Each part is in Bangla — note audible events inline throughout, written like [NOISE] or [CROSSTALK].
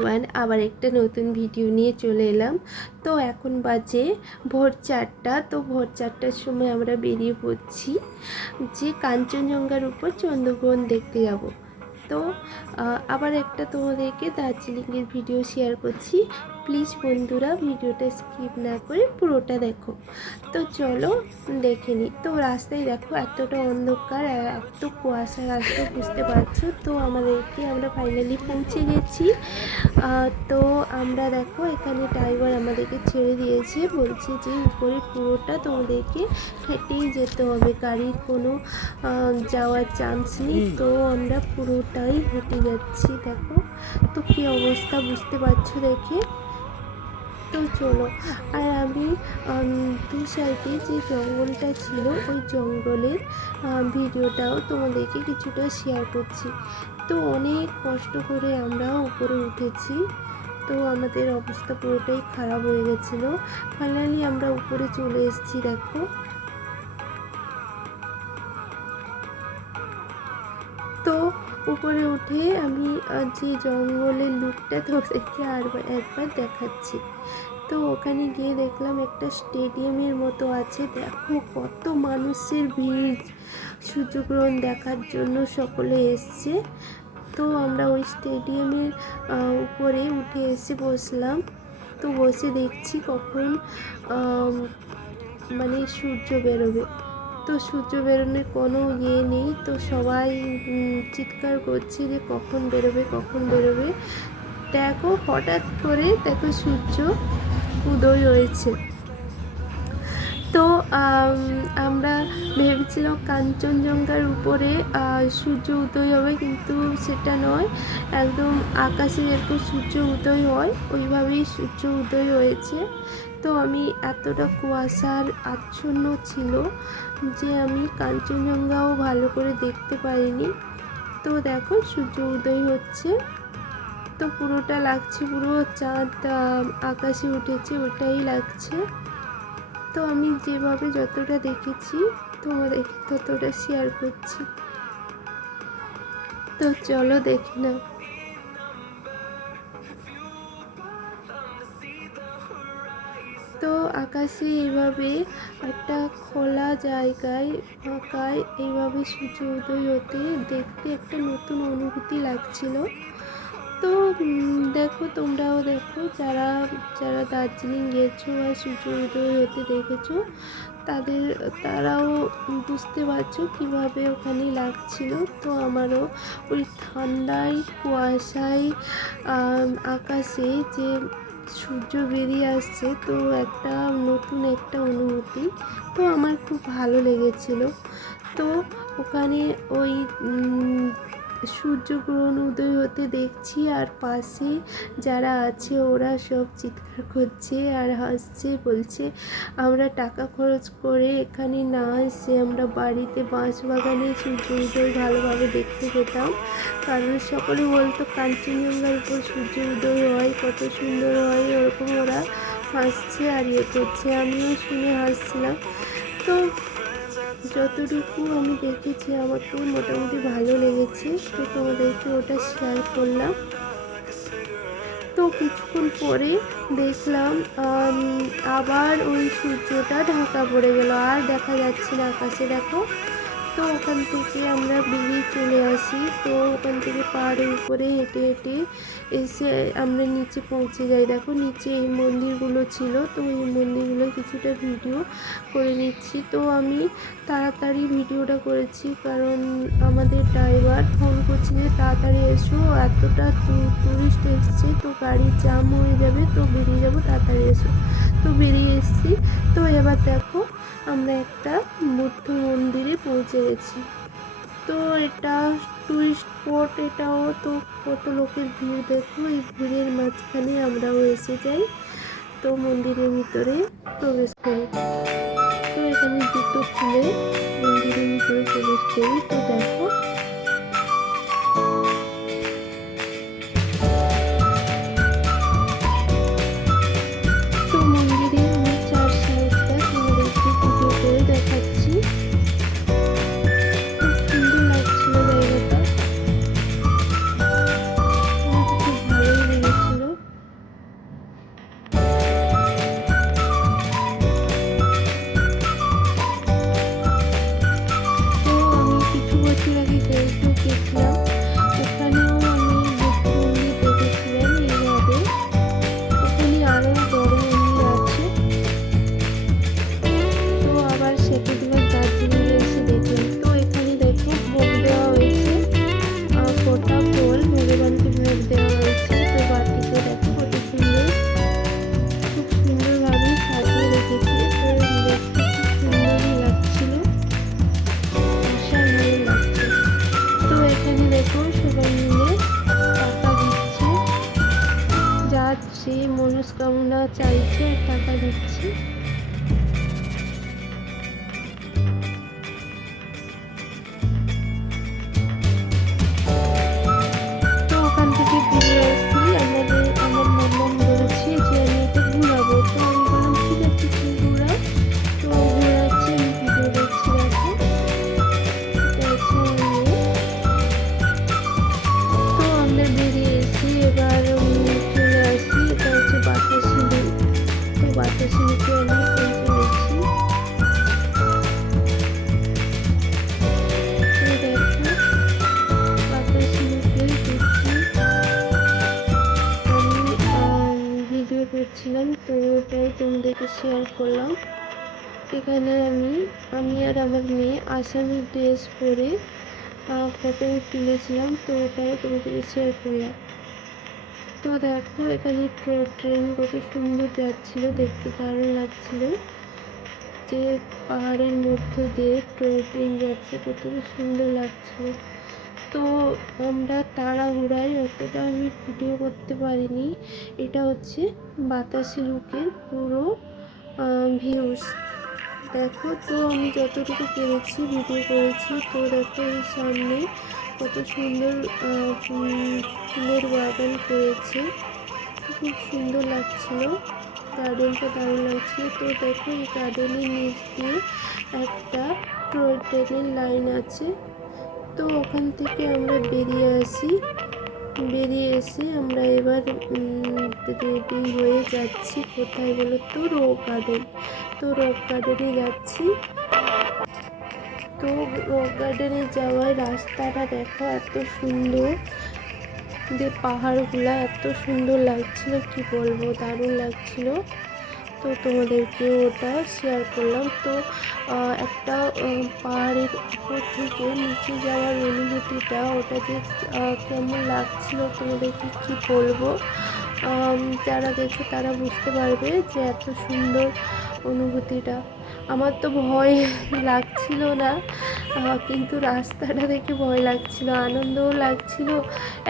ওয়ান আবার একটা নতুন ভিডিও নিয়ে চলে এলাম। তো এখন বাজে ভোর চারটা। তো ভোর চারটার সময় আমরা বেরিয়ে পড়ছি যে কাঞ্চনজঙ্ঘার উপর চন্দ্রগ্রহণ দেখতে যাব। তো আবার একটা তোমাদেরকে দার্জিলিংয়ের ভিডিও শেয়ার করছি। প্লিজ বন্ধুরা ভিডিওটা স্কিপ না করে পুরোটা দেখো। তো চলো দেখে নিই তো রাস্তায় দেখো এতটা অন্ধকার এত কুয়াশা রাস্তা বুঝতে পারছ? তো আমাদেরকে আমরা ফাইনালি পৌঁছে গেছি। তো আমরা দেখো এখানে ড্রাইভার আমাদেরকে ছেড়ে দিয়েছে। বলছে যে উপরে পুরোটা তোমাদেরকে হেঁটেই যেতে হবে। গাড়ির কোনো যাওয়ার চান্স নেই। তো আমরা পুরোটাই হেঁটে যাচ্ছি। দেখো তো কী অবস্থা বুঝতে পারছ দেখে? তো চলো। আর আমি দু সাইডে যে জঙ্গলটা ছিল, ওই জঙ্গলের ভিডিওটাও তোমাদেরকে কিছুটা শেয়ার করছি। তো অনেক কষ্ট করে আমরা উপরে উঠেছি। তো আমাদের অবস্থা পুরোটাই খারাপ হয়ে গেছিল। ফাইনালি আমরা উপরে চলে এসেছি, দেখো। তো উপরে উঠে আমি যে জঙ্গলের লুকটা তোদেরকে আর একবার দেখাচ্ছি। তো ওখানে গিয়ে দেখলাম একটা স্টেডিয়ামের মতো আছে। দেখো কত মানুষের ভিড়। সূর্যগ্রহণ দেখার জন্য সকলে এসছে। তো আমরা ওই স্টেডিয়ামের উপরে উঠে এসে বসলাম। তো বসে দেখছি কখন মানে সূর্য বেরোবে। তো সূর্য বেরোনোর কোনো ইয়ে নেই। তো সবাই চিৎকার করছে যে কখন বেরোবে কখন বেরোবে। দেখো হঠাৎ করে, দেখো সূর্য উদয় হয়েছে। তো আমরা ভেবেছিলাম কাঞ্চনজঙ্ঘার উপরে সূর্য উদয় হবে, কিন্তু সেটা নয়। একদম আকাশে যেরকম সূর্য উদয় হয়, ওইভাবেই সূর্য উদয় হয়েছে। তো আমি এতটা কুয়াশার আচ্ছন্ন ছিল যে আমি কাঞ্চনজঙ্ঘাও ভালো করে দেখতে পারিনি। তো দেখো, সূর্য উদয় হচ্ছে। তো পুরোটা লাগছে, পুরো চাঁদ আকাশে উঠেছে, ওটাই লাগছে। তো আমি যেভাবে যতটা দেখেছি, তোমাদেরকে ততটা শেয়ার করছি। তো চলো দেখি না তো আকাশে এইভাবে একটা খোলা জায়গায়, ফাঁকায় এইভাবে সূর্য উদয় হতে দেখতে একটা নতুন অনুভূতি লাগছিল। তো দেখো তোমরাও দেখো যারা যারা দার্জিলিং গেছো বা সূর্য উদয় হতে দেখেছ, তাদের, তারাও বুঝতে পারছ কীভাবে ওখানে লাগছিল। তো আমারও ওই ঠান্ডায়, কুয়াশায় আকাশে যে সূর্য বেরিয়ে আসছে, তো একটা নতুন একটা অনুভূতি। তো আমার খুব ভালো লেগেছিল। তো ওখানে ওই সূর্যগ্রহণ উদয় হতে দেখছি, আর পাশে যারা আছে ওরা সব চিৎকার করছে আর হাসছে, বলছে, আমরা টাকা খরচ করে এখানে না এসে আমরা বাড়িতে বাঁশ বাগানে সূর্য উদয় ভালোভাবে দেখতে পেতাম। কারণ সকলে বলতো, কাঞ্চনজঙ্ঘার উপর সূর্য উদয় হয়, কত সুন্দর হয় ওরকম ওরা হাসছে আর ইয়ে করছে। আমিও শুনে হাসছিলাম। তো যতটুকু আমি দেখেছি, আমার তো মোটামুটি ভালো লেগেছে। তো তোমাদেরকে ওটা শেয়ার করলাম। তো কিছুক্ষণ পরে দেখলাম আবার ওই সূর্যটা ঢাকা পড়ে গেল। আর দেখা যাচ্ছে না, আকাশে দেখো। তো ওখান থেকে আমরা বেরিয়ে চলে আসি। তো ওখান থেকে পাহাড়ের উপরে হেঁটে হেঁটে এসে আমরা নিচে পৌঁছে যাই। দেখো নিচে এই মন্দিরগুলো ছিল, তো এই মন্দিরগুলো কিছুটা ভিডিও করে নিচ্ছি। তো আমি তাড়াতাড়ি ভিডিওটা করেছি, কারণ আমাদের ড্রাইভার ফোন করছে যে তাড়াতাড়ি এসো, এতটা টুরিস্ট এসছে, তো গাড়ি জাম হয়ে যাবে, তো বেরিয়ে যাব, তাড়াতাড়ি এসো। তো বেরিয়ে এসেছি। তো এবার দেখো আমরা একটা বুদ্ধ মন্দিরে পৌঁছে গেছি। তো এটা টুরিস্ট স্পট এটাও তো কত লোকের ভিড় দেখো, এই ভিড়ের মাঝখানে আমরাও এসে যাই, তো মন্দিরের ভিতরে প্রবেশ করি। তো এখানে দুটো খুলে মন্দিরের ভিতরে প্রবেশ করি, তো দেখো মনস্কামনা চাইছে টাকা দিচ্ছে। আমি আর আমার মেয়ে আসামি ড্রেস পরে ফটো তুলেছিলাম, তো ওটাও তোমাদেরকে শেয়ার করলাম। তো দেখো, এখানে ট্রে- ট্রেন কত সুন্দর যাচ্ছিল, দেখতে দারুণ লাগছিল। যে পাহাড়ের মধ্যে দিয়ে ট্রেন যাচ্ছে, কত সুন্দর লাগছিল। তো আমরা তাড়াহুড়ায় অতটা আমি ভিডিও করতে পারিনি। এটা হচ্ছে বাতাসি লুকের পুরো ভিউজ দেখো, তো আমি যতটুকু পেরেছি ভিডিও করেছি, তো দেখো এই সামনে কত সুন্দর ফুলের বাগান করেছে খুব সুন্দর লাগছিল গার্ডেনটা দারুণ লাগছিল। তো দেখো, এই গার্ডেনের নিচ দিয়ে একটা টয় ট্রেনের লাইন আছে। তো ওখান থেকে আমরা বেরিয়ে আসি। বেরিয়ে এসে আমরা এবার রেডি হয়ে যাচ্ছি। কোথায় বলো তো? Rock garden. তো রক গার্ডেনে যাচ্ছি। তো রক গার্ডেনে যাওয়ার রাস্তাটা দেখো এত সুন্দর। যে পাহাড়গুলা এত সুন্দর লাগছিল, কি বলব? দারুণ লাগছিল। তো তোমাদেরকে ওটা শেয়ার করলাম। তো একটা পাহাড়ের উপর থেকে নিচে যাওয়ার অনুভূতিটা, ওটা যে কেমন লাগছিল তোমাদেরকে কী বলব? যারা দেখে তারা বুঝতে পারবে যে এত সুন্দর অনুভূতিটা। আমার তো ভয় [LAUGHS] লাগছিল না। কিন্তু রাস্তাটা দেখে ভয় লাগছিল, আনন্দও লাগছিল,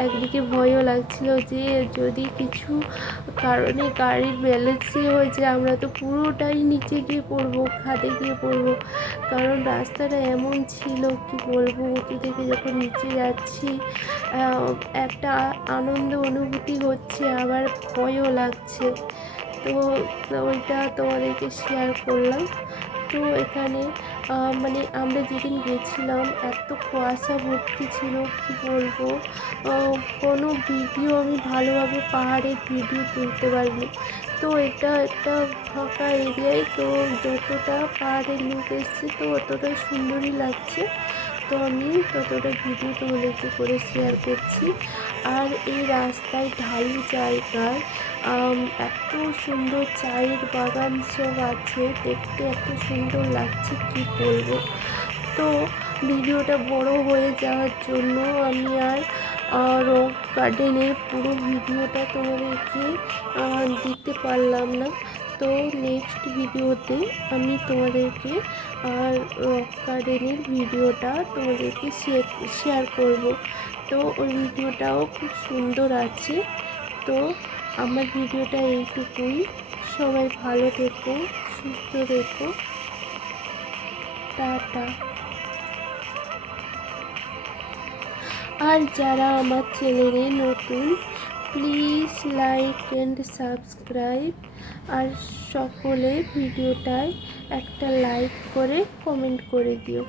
একদিকে ভয়ও লাগছিল যে যদি কিছু কারণে গাড়ির ব্যালেন্সই হয়েছে আমরা তো পুরোটাই নিচে গিয়ে পড়ব, খাদে গিয়ে পড়ব। কারণ রাস্তাটা এমন ছিল, কি বলব, উঁচু থেকে যখন নিচে যাচ্ছি একটা আনন্দ অনুভূতি হচ্ছে, আবার ভয়ও লাগছে। তো, ওইটা তোমাদেরকে শেয়ার করলাম। তো এখানে মানে আমরা যেদিন গেছিলাম, এত কুয়াশা ভর্তি ছিল, কি বলব? কোনো ভিডিও আমি ভালোভাবে পাহাড়ের ভিডিও তুলতে পারিনি। তো এটা একটা ফাঁকা এরিয়ায় তো যতটা পাহাড়ের লুক এসছে, তো অতটা সুন্দরই লাগছে। তো আমি ততটা ভিডিও তোমাদেরকে করে শেয়ার করছি। আর এই রাস্তায় ঢালু জায়গায় এত সুন্দর চায়ের বাগান সব আছে। দেখতে এত সুন্দর লাগছে, কি বলব? তো ভিডিওটা বড় হয়ে যাওয়ার জন্য আমি আর রক গার্ডেনের পুরো ভিডিওটা তোমাদেরকে দিতে পারলাম না। তো নেক্সট ভিডিওতে আমি তোমাদেরকে আর রক গার্ডেনের ভিডিওটা তোমাদেরকে শেয়ার করব। তো ওই ভিডিওটাও খুব সুন্দর আছে। তো আমার ভিডিওটা এইটুকুই। সবাই ভালো থেকো, সুস্থ থেকো। টাটা। আর যারা আমার চ্যানেলে নতুন প্লিজ লাইক অ্যান্ড সাবস্ক্রাইব আর সকলে ভিডিওটায় একটা লাইক করে কমেন্ট করে দিও।